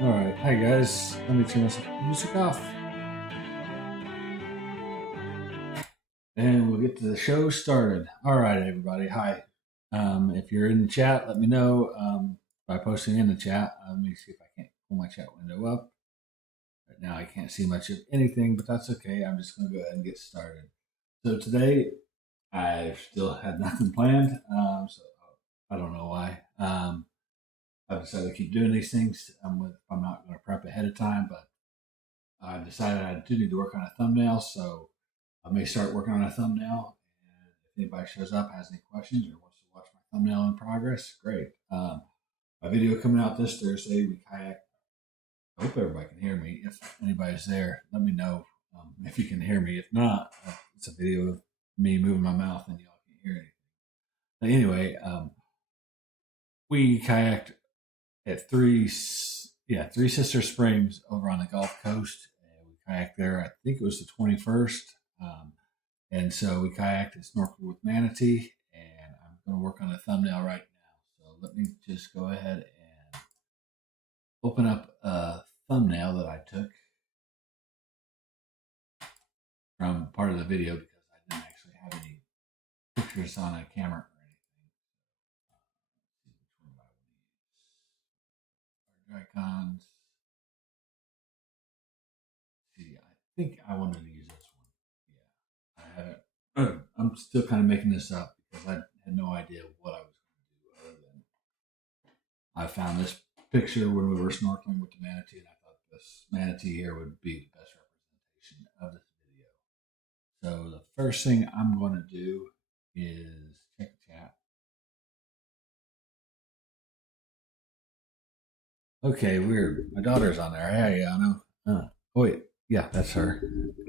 Alright, hi guys. Let me turn this music off. And we'll get to the show started. Alright, everybody. Hi. If you're in the chat, let me know by posting in the chat. Let me see if I can't pull my chat window up. Right now, I can't see much of anything, but that's okay. I'm just going to go ahead and get started. So today, I've still had nothing planned, so I don't know why. I've decided to keep doing these things. I'm not going to prep ahead of time, but I decided I do need to work on a thumbnail, so I may start working on a thumbnail. And if anybody shows up, has any questions, or wants to watch my thumbnail in progress, great. My video coming out this Thursday. We kayak. I hope everybody can hear me. If anybody's there, let me know if you can hear me. If not, it's a video of me moving my mouth and y'all can't hear anything. But anyway, we kayaked at Three Sister Springs over on the Gulf Coast. And we kayaked there. I think it was the 21st. And so we kayaked and snorkeled with manatee. And I'm going to work on a thumbnail right now. So let me just go ahead and open up a thumbnail that I took from part of the video because I didn't actually have any pictures on a camera or anything. Our icons. See, I think I wanted to use this one. Yeah, I haven't. I'm still kind of making this up because I had no idea what I was going to do other than I found this picture when we were snorkeling with the manatee, and I thought this manatee here would be the best representation of this video. So the first thing I'm going to do is check the chat. Okay, weird. My daughter's on there. Hey, Yano. Oh, wait. Yeah, that's her.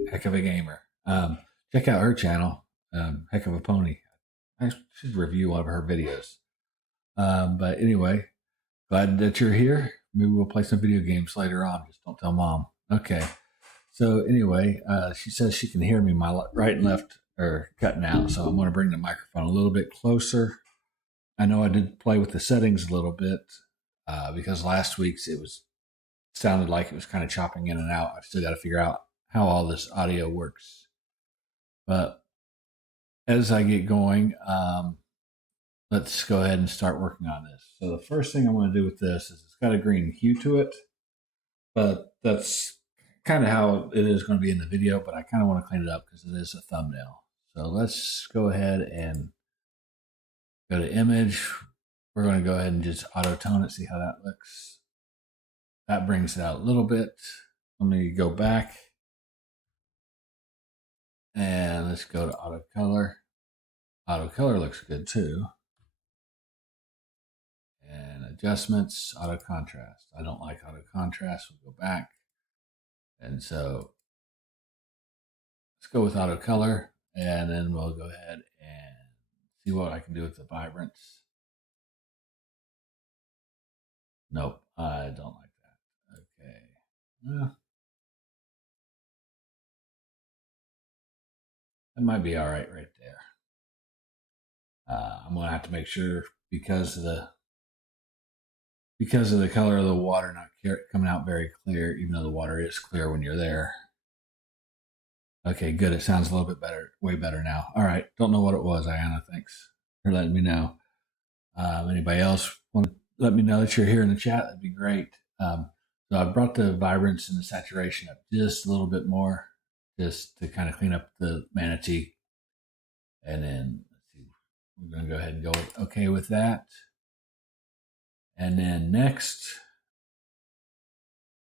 Heck of a gamer. Check out her channel. Heck of a pony. I should review one of her videos. But anyway, glad that you're here. Maybe we'll play some video games later on. Just don't tell mom. Okay. So anyway, she says she can hear me. My right and left are cutting out, so I'm going to bring the microphone a little bit closer. I know I did play with the settings a little bit because last week's it sounded like it was kind of chopping in and out. I've still got to figure out how all this audio works. But as I get going, let's go ahead and start working on this. So the first thing I'm going to do with this is it's got a green hue to it, but that's kind of how it is going to be in the video, but I kind of want to clean it up because it is a thumbnail. So let's go ahead and go to image. We're going to go ahead and just auto tone it, see how that looks. That brings it out a little bit. Let me go back and let's go to auto color. Auto color looks good too. And adjustments, auto contrast. I don't like auto contrast. We'll go back. And so let's go with auto color, and then we'll go ahead and see what I can do with the vibrance. Nope, I don't like that. Okay. Well, that might be all right there. I'm going to have to make sure because of the color of the water not coming out very clear, even though the water is clear when you're there. Okay, good. It sounds a little bit better, way better now. All right. Don't know what it was, Ayana. Thanks for letting me know. Anybody else want to let me know that you're here in the chat? That'd be great. So I brought the vibrance and the saturation up just a little bit more, just to kind of clean up the manatee. And then let's see, we're going to go ahead and go okay with that. And then next,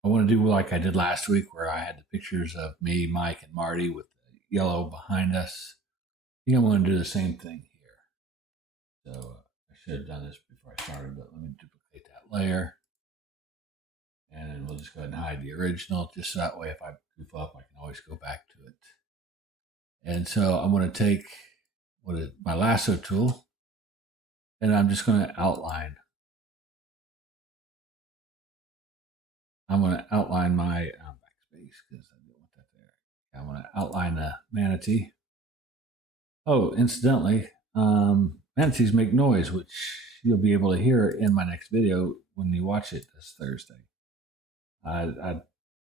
I want to do like I did last week where I had the pictures of me, Mike, and Marty with the yellow behind us. I think I'm going to do the same thing here. So I should have done this before I started, but let me duplicate that layer. And then we'll just go ahead and hide the original, just so that way if I goof up, I can always go back to it. And so I'm going to take my lasso tool, and I'm just going to outline. I'm going to outline my backspace because I don't want that there. I'm going to outline the manatee. Oh, incidentally, manatees make noise, which you'll be able to hear in my next video when you watch it this Thursday. I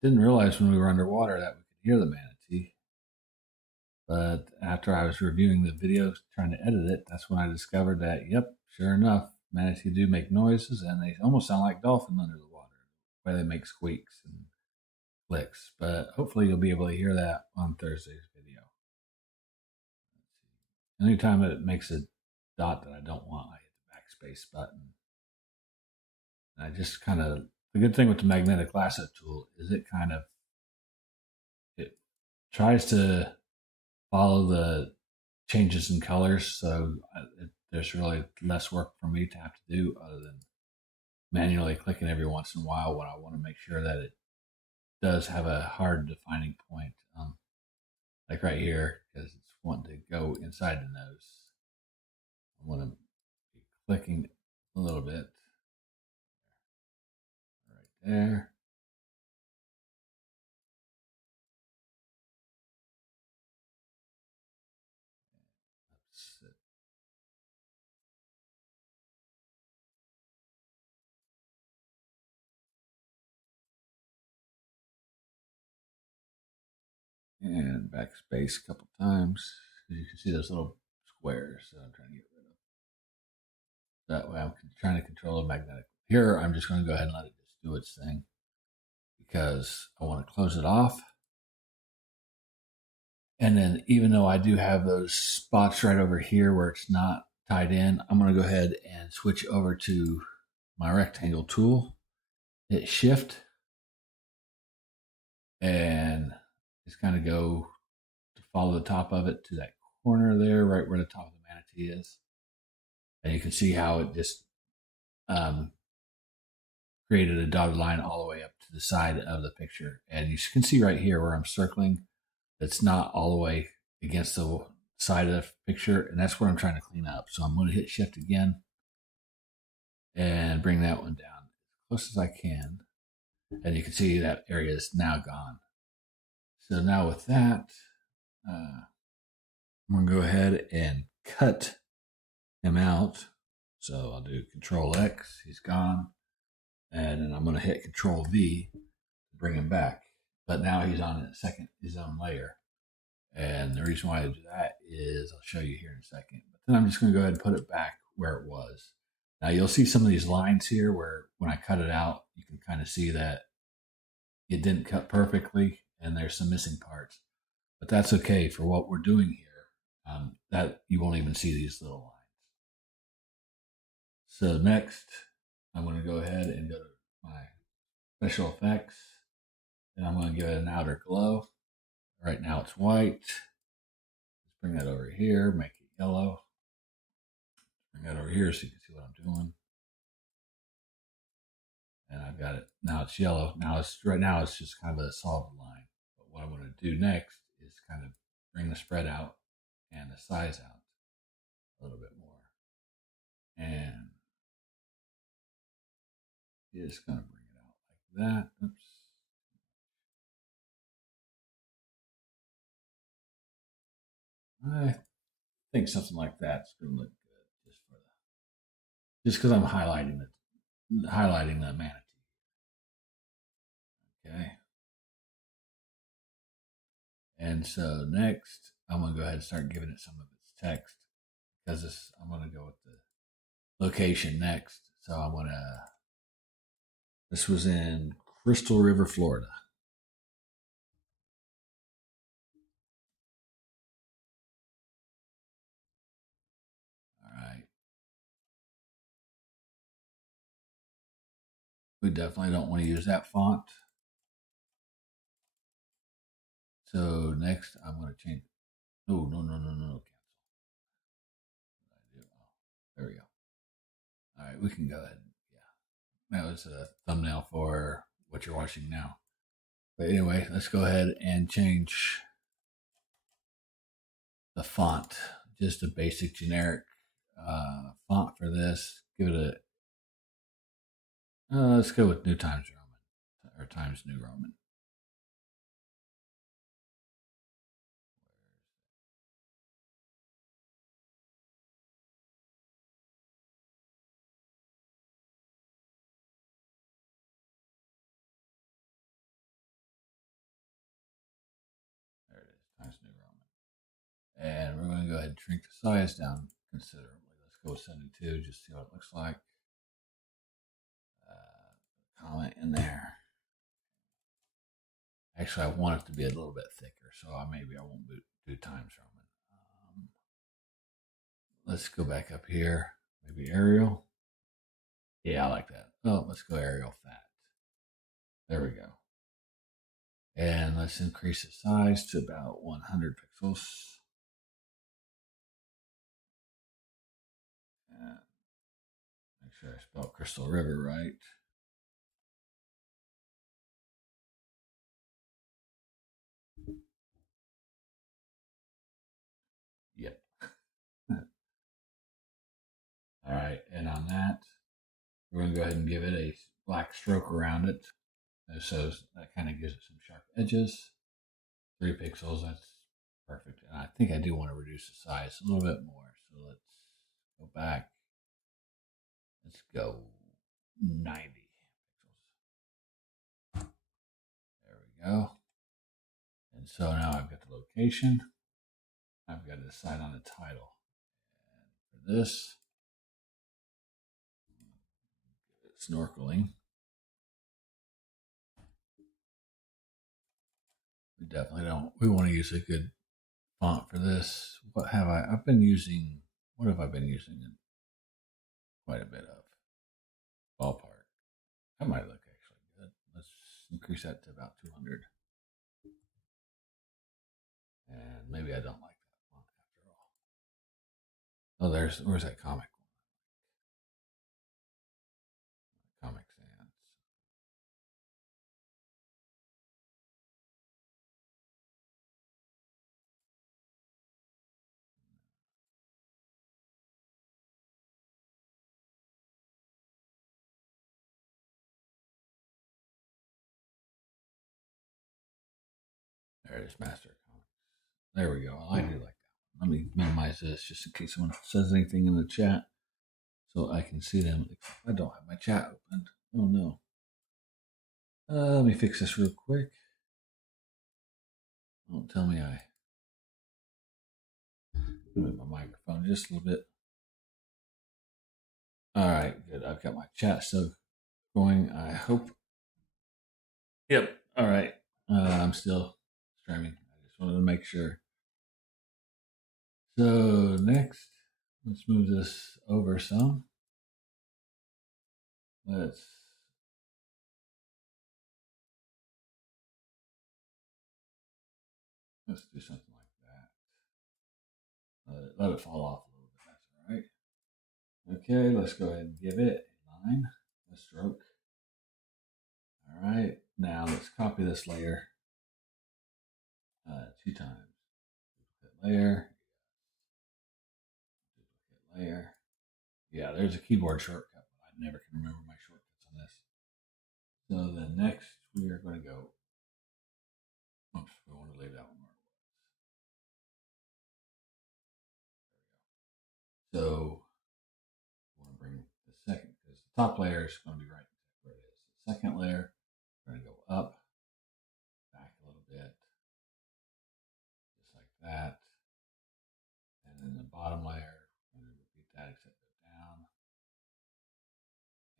didn't realize when we were underwater that we could hear the manatee. But after I was reviewing the video, trying to edit it, that's when I discovered that, yep, sure enough, manatee do make noises, and they almost sound like dolphins under the water, where they make squeaks and clicks. But hopefully, you'll be able to hear that on Thursday's video. Anytime it makes a dot that I don't want, I hit the backspace button. And I just kind of, the good thing with the magnetic lasso tool is it tries to follow the changes in colors, so there's really less work for me to have to do other than manually clicking every once in a while when I want to make sure that it does have a hard defining point, like right here, because it's wanting to go inside the nose. I want to be clicking a little bit right there. And backspace a couple times. As you can see those little squares that I'm trying to get rid of. That way I'm trying to control the magnetic. Here I'm just going to go ahead and let it just do its thing because I want to close it off. And then even though I do have those spots right over here where it's not tied in, I'm going to go ahead and switch over to my rectangle tool, hit shift, and just kind of go to follow the top of it to that corner there, right where the top of the manatee is. And you can see how it just created a dotted line all the way up to the side of the picture. And you can see right here where I'm circling, it's not all the way against the side of the picture, and that's what I'm trying to clean up. So I'm going to hit shift again and bring that one down as close as I can. And you can see that area is now gone. So now with that, I'm going to go ahead and cut him out. So I'll do Control X, he's gone. And then I'm going to hit Control V to bring him back. But now he's on his own layer. And the reason why I do that is I'll show you here in a second. But then I'm just going to go ahead and put it back where it was. Now you'll see some of these lines here where when I cut it out, you can kind of see that it didn't cut perfectly and there's some missing parts. But that's okay for what we're doing here. That you won't even see these little lines. So next, I'm going to go ahead and go to my special effects, and I'm going to give it an outer glow. Right now it's white. Let's bring that over here, make it yellow. Bring that over here so you can see what I'm doing. And I've got it. Now it's yellow. Right now it's just kind of a solid line. But what I'm going to do next is kind of bring the spread out and the size out a little bit more. And just going to bring it out like that. Oops. I think something like that's going to look good just because I'm highlighting the manatee. Okay. And so next, I'm going to go ahead and start giving it some of its text because I'm going to go with the location next. So I'm going to, this was in Crystal River, Florida. All right. We definitely don't want to use that font. So next, I'm going to change. Oh, no. Cancel. There we go. All right, we can go ahead. Yeah, that was a thumbnail for what you're watching now. But anyway, let's go ahead and change the font. Just a basic generic font for this. Give it let's go with New Times Roman or Times New Roman. Times New Roman. And we're going to go ahead and shrink the size down considerably. Let's go with 72, just see what it looks like. Comment in there. Actually, I want it to be a little bit thicker, so maybe I won't do Times Roman. Let's go back up here. Maybe Arial. Yeah, I like that. Oh, let's go Arial Fat. There we go. And let's increase the size to about 100 pixels. And make sure I spell Crystal River right. Yep. All right, and on that, we're going to go ahead and give it a black stroke around it. So that kind of gives it some sharp edges. 3 pixels, that's perfect. And I think I do want to reduce the size a little bit more. So let's go back. Let's go 90 pixels. There we go. And so now I've got the location. I've got to decide on the title. And for this, snorkeling. We definitely don't. We want to use a good font for this. What have I? I've been using. What have I been using? Quite a bit of ballpark. That might look actually good. Let's increase that to about 200. And maybe I don't like that font after all. Oh, where's that comic one? Comic Sans. There it is, Master Comics. There we go. I do like that. Let me minimize this just in case someone says anything in the chat so I can see them. I don't have my chat opened. Oh no. Let me fix this real quick. Don't tell me I move my microphone just a little bit. All right, good. I've got my chat still going. I hope. Yep. All right. I'm still streaming. I just wanted to make sure. So next, let's move this over some. Let's do something like that. Let it fall off a little bit. That's all right. Okay, let's go ahead and give it a line, a stroke. All right, now let's copy this layer 2 times. Duplicate layer, duplicate layer. Yeah, there's a keyboard shortcut, but I never can remember my shortcuts on this. So then next we are going to go. Oops, we want to leave that one where it was. There we go. So we want to bring the second, because the top layer is going to be right where it is. The second layer, we're going to go up, back a little bit, just like that. And then the bottom layer, I'm going to repeat that except go down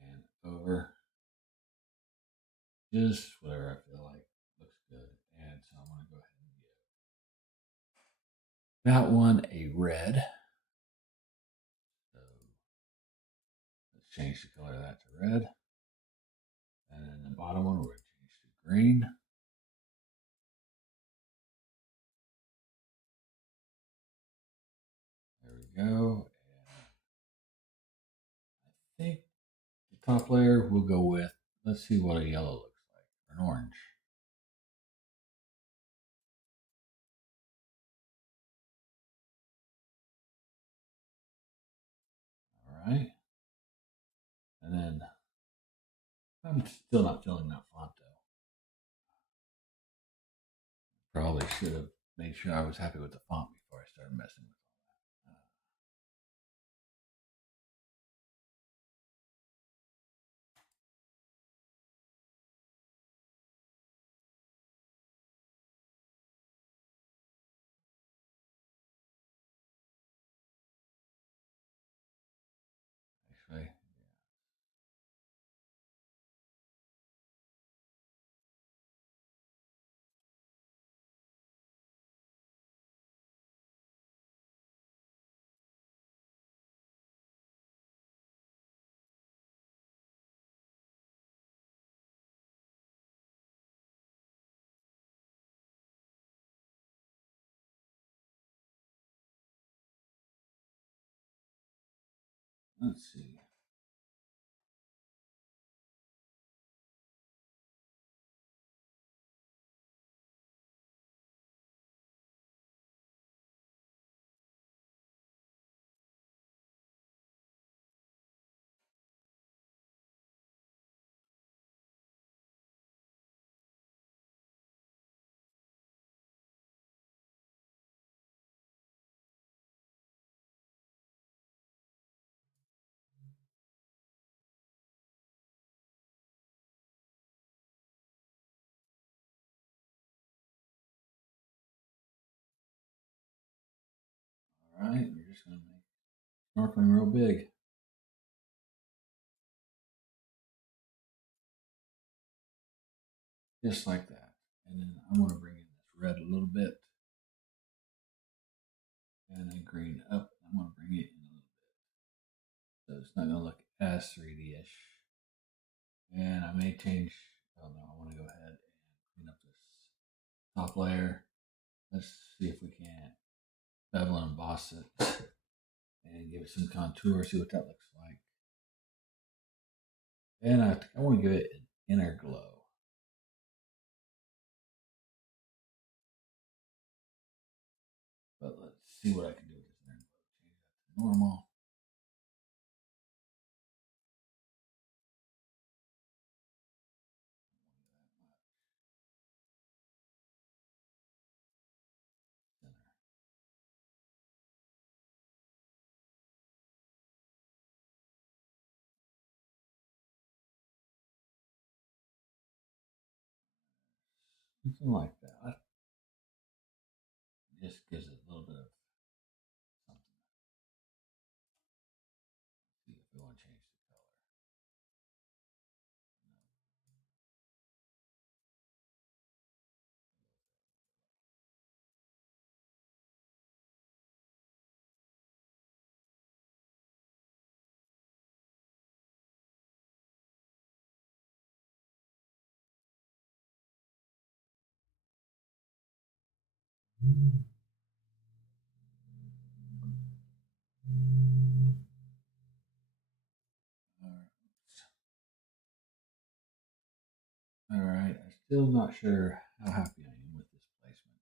and over. Just whatever I feel like looks good. And so I'm going to go ahead and give that one a red. So let's change the color of that to red. And then the bottom one, we're going to change to green. There we go. And I think the top layer we'll go with, let's see what a yellow looks like, or an orange. All right. And then I'm still not feeling that font though. Probably should have made sure I was happy with the font before I started messing with all that. Let's see. All right, we're just going to make snorkeling real big. Just like that. And then I'm going to bring in this red a little bit. And then green up. I'm going to bring it in a little bit. So it's not going to look as 3D-ish. And I may change, oh no, I want to go ahead and clean up this top layer. Let's see if we can't bevel and emboss it and give it some contour, see what that looks like. And I want to give it an inner glow. But let's see what I can do with this inner glow. Change that to normal. Something like that. Just gives it a little bit of something. See if we want to change the color. All right, I'm still not sure how happy I am with this placement.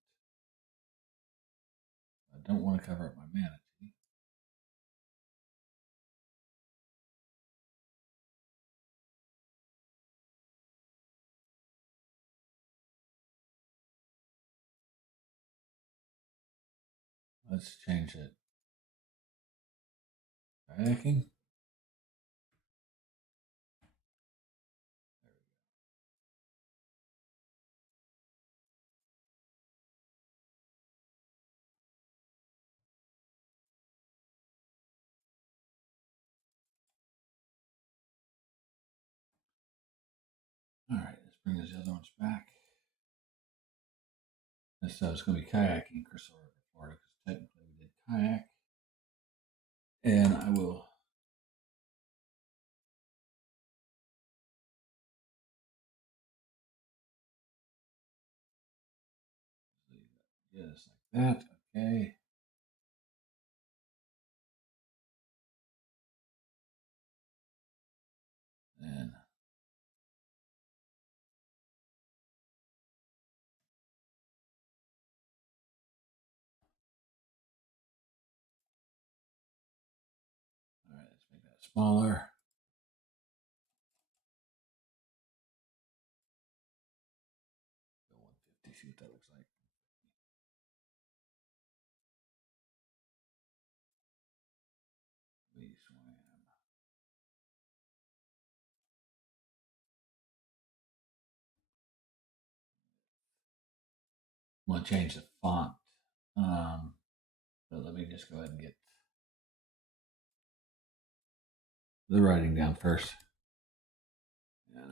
I don't want to cover up my manatee. Let's change it. Kayaking. All right, let's bring those other ones back. And so it's going to be kayaking, Chris, or Florida, because technically we did kayak. And I will leave that just like that. Okay. And all right, let's make that smaller. Go 150, see what that looks like. We swam. I want to change the font. But let me just go ahead and get the writing down first. And,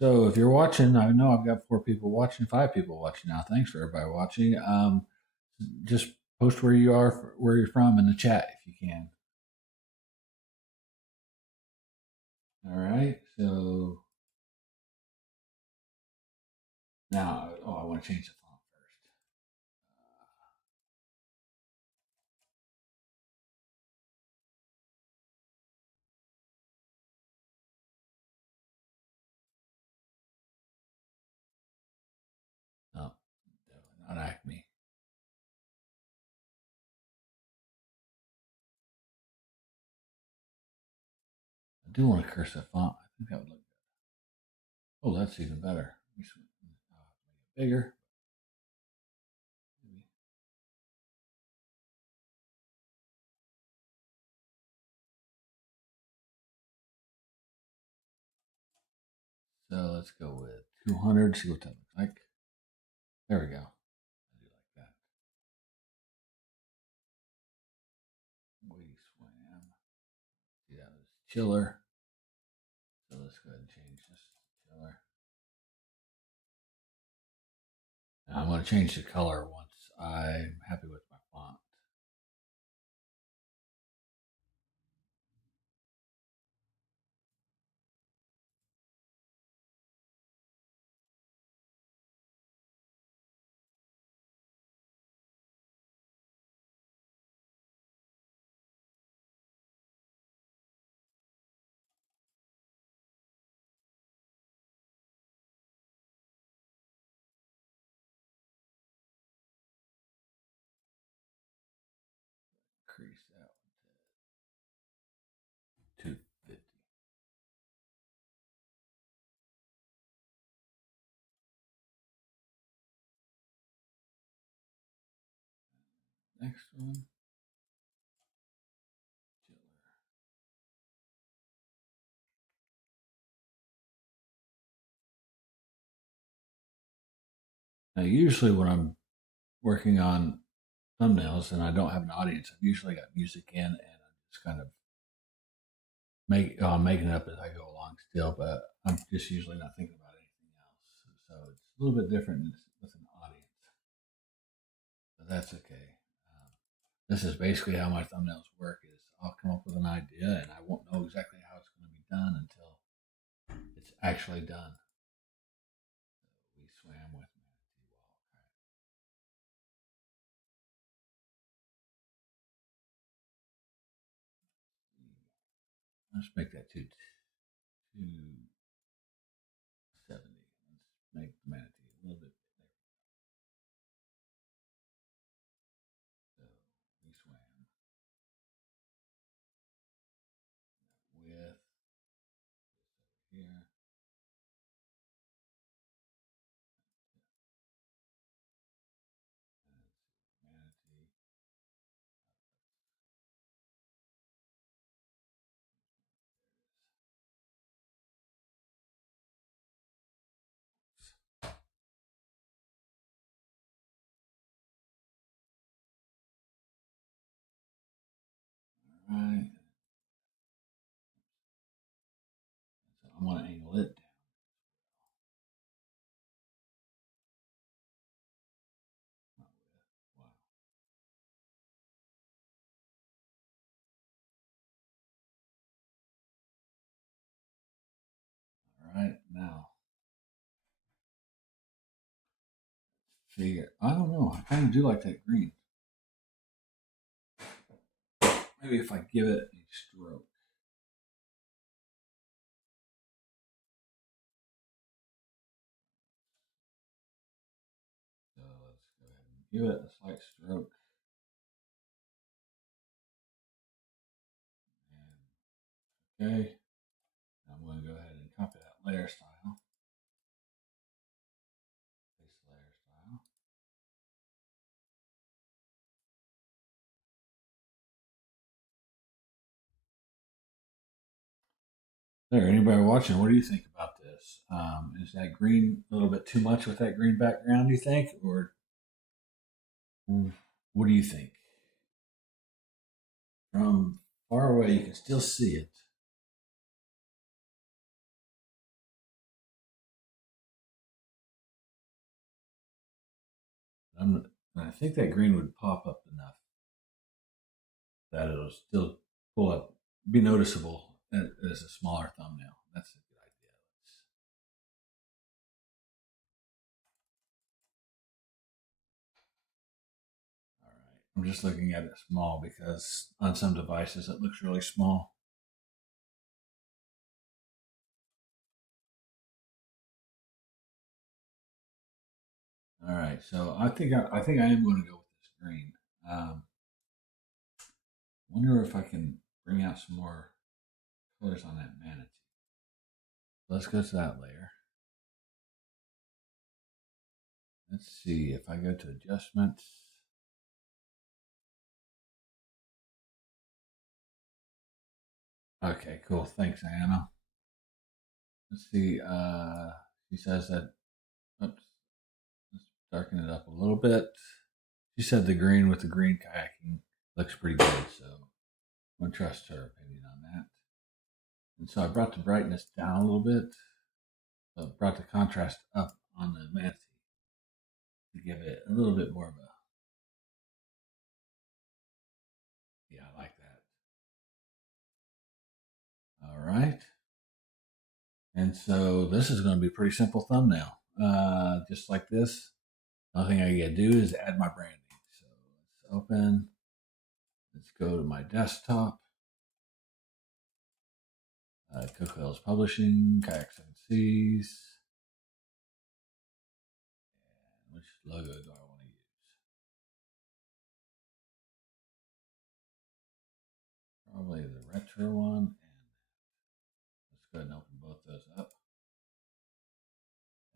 So if you're watching, I know I've got 4 people watching, 5 people watching now. Thanks for everybody watching. Just post where you are, where you're from in the chat if you can. All right. So now, oh, I want to change the font first. No, definitely not Acme. I do want a cursive font. I think that would look good. Oh, that's even better. Make it bigger. So let's go with 200. See what that looks like. There we go. I do like that. We swam. See, that was chiller. So let's go ahead and change this to chiller. Now I'm going to change the color once I'm happy with my font. Increase that one to 250. Next one, chiller. Now, usually when I'm working on thumbnails and I don't have an audience, I've usually got music in and I'm just kind of making it up as I go along still, but I'm just usually not thinking about anything else. So it's a little bit different with an audience, but that's okay. Um, this is basically how my thumbnails work: is I'll come up with an idea and I won't know exactly how it's going to be done until it's actually done. So we swam with Manatee Walk. Let's make that 270. Let's make the manatee a little bit bigger. So we swam with here. Manatee. All right. So I want to angle it down. Not with. Wow. All right. Now figure. I don't know. I kind of do like that green. Maybe if I give it a stroke. So let's go ahead and give it a slight stroke. And okay. I'm going to go ahead and copy that layer style. Paste layer style. There, anybody watching, what do you think about this? Is that green a little bit too much with that green background, do you think? Or what do you think? From far away, you can still see it. I think that green would pop up enough that it'll still pull up, be noticeable as a smaller thumbnail. That's a good idea. All right. I'm just looking at it small because on some devices it looks really small. All right. So I think I am going to go with this green. Wonder if I can bring out some more colors on that manatee. Let's go to that layer. Let's see if I go to adjustments. Okay, cool. Thanks, Anna. Let's see. She says that. Oops. Let's darken it up a little bit. She said the green with the green kayaking looks pretty good, so I'm gonna trust her opinion on that. And so I brought the brightness down a little bit, brought the contrast up on the manatee to give it a little bit more of a, yeah, I like that. All right. And so this is going to be a pretty simple thumbnail. Just like this. The only thing I gotta do is add my branding. So let's open. Let's go to my desktop. Cook Hills Publishing, Kayak7seas. And which logo do I want to use? Probably the retro one. And let's go ahead and open both those up.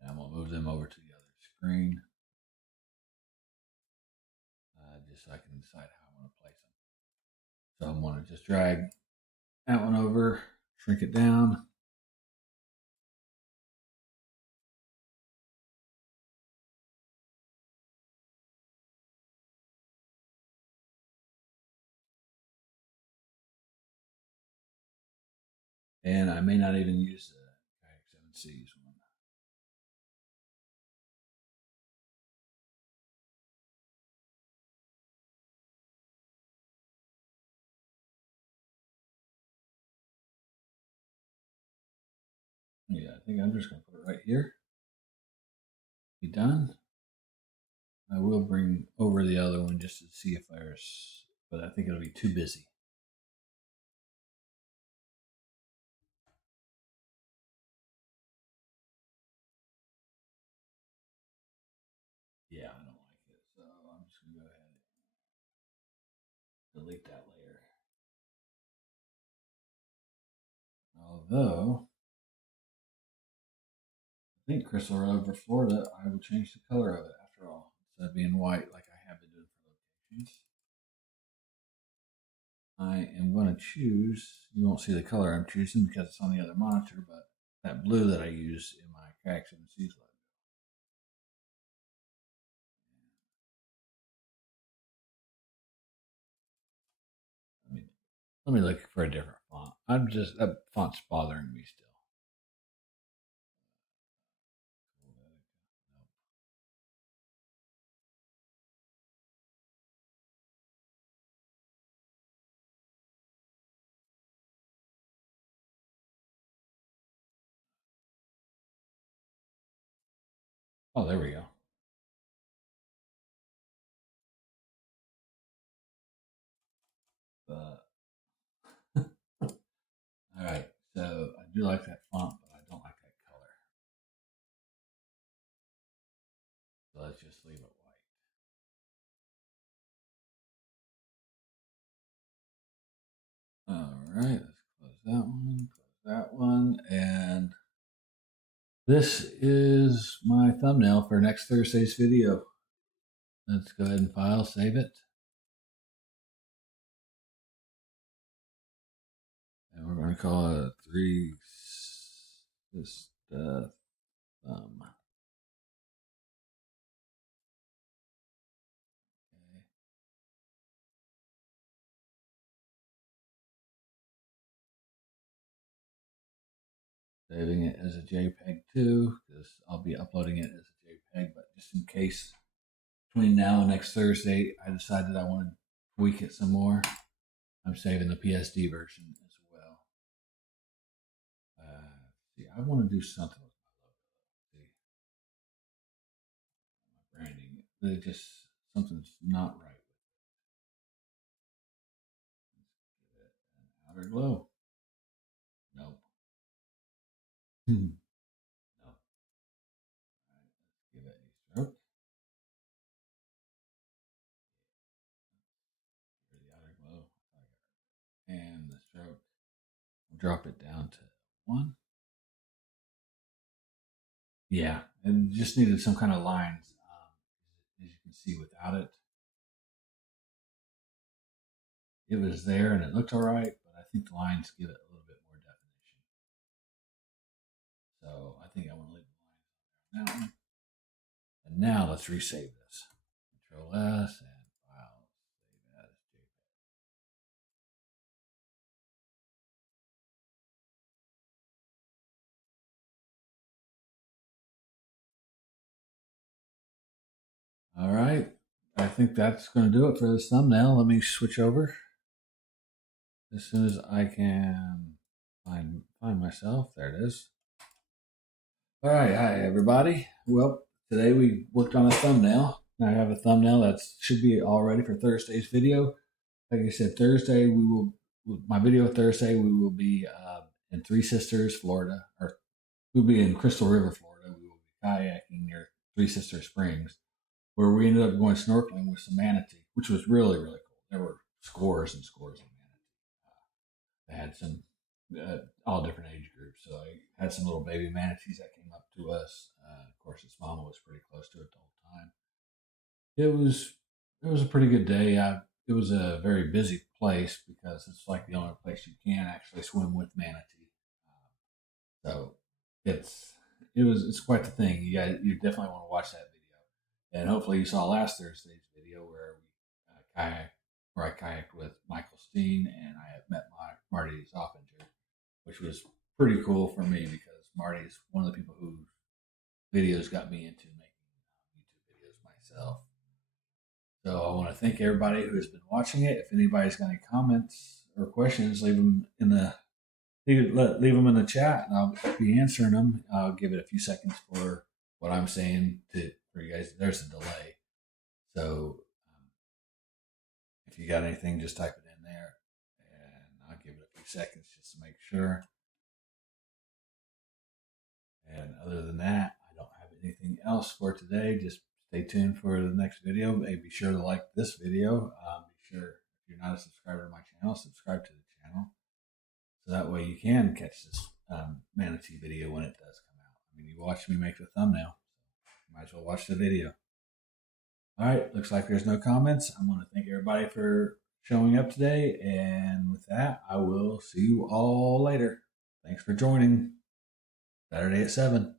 And I'm going to move them over to the other screen. Just so I can decide how I want to place them. So I'm going to just drag that one over, shrink it down. And I may not even use the Kayak7seas one. Yeah, I think I'm just going to put it right here. Be done. I will bring over the other one just to see if there's, but I think it'll be too busy. Yeah, I don't like it. So I'm just going to go ahead and delete that layer. Although, I think Crystal over Florida, I will change the color of it after all. Instead of being white like I have been doing for locations. I am going to choose, you won't see the color I'm choosing because it's on the other monitor, but that blue that I use in my Kayak7seas logo. I mean, let me look for a different font. That font's bothering me still. Oh, there we go. But all right, so I do like that font, but I don't like that color. So let's just leave it white. All right, let's close that one, and this is my thumbnail for next Thursday's video. Let's go ahead and file, save it. And we're going to call it just thumb. Okay. Saving it as a JPEG too, because I'll be uploading it as a JPEG, but just in case between now and next Thursday, I decided I want to tweak it some more. I'm saving the PSD version as well. See, I want to do something with my branding. They just something's not right with it. An outer glow. Nope. Nope. All right, let's give it a stroke. For the outer glow. And the stroke. Drop it down to 1. Yeah, and just needed some kind of lines. As you can see, without it, it was there and it looked all right, but I think the lines give it a little bit more definition. So I think I want to leave the lines on now. And now let's resave this. Control S and file, save as JPEG. All right, I think that's going to do it for this thumbnail. Let me switch over as soon as I can find myself. There it is. All right, hi everybody. Well, today we worked on a thumbnail. I have a thumbnail that should be all ready for Thursday's video. Like I said, Thursday we will my video Thursday we will be in Three Sisters, Florida, or we'll be in Crystal River, Florida. We will be kayaking near Three Sisters Springs, where we ended up going snorkeling with some manatee, which was really really cool. There were scores and scores of manatee. They had some all different age groups. So I had some little baby manatees that came up to us. Of course, its mama was pretty close to it the whole time. It was a pretty good day. It was a very busy place because it's like the only place you can actually swim with manatee. So it's quite the thing. You definitely want to watch that video, and hopefully you saw last Thursday's video where we where I kayaked with Michael Steen and I had met Marty Zoffinger, which was pretty cool for me because Marty is one of the people whose videos got me into making YouTube videos myself. So I want to thank everybody who has been watching it. If anybody's got any comments or questions, leave them in the chat, and I'll be answering them. I'll give it a few seconds for what I'm saying for you guys. There's a delay, so if you got anything, just type it in there, and I'll give it a few seconds just to make sure. And other than that, I don't have anything else for today. Just stay tuned for the next video. Be sure to like this video. Be sure, if you're not a subscriber to my channel, subscribe to the channel. So that way you can catch this manatee video when it does come out. I mean, you watched me make the thumbnail. You might as well watch the video. All right, looks like there's no comments. I want to thank everybody for showing up today. And with that, I will see you all later. Thanks for joining. Saturday at 7.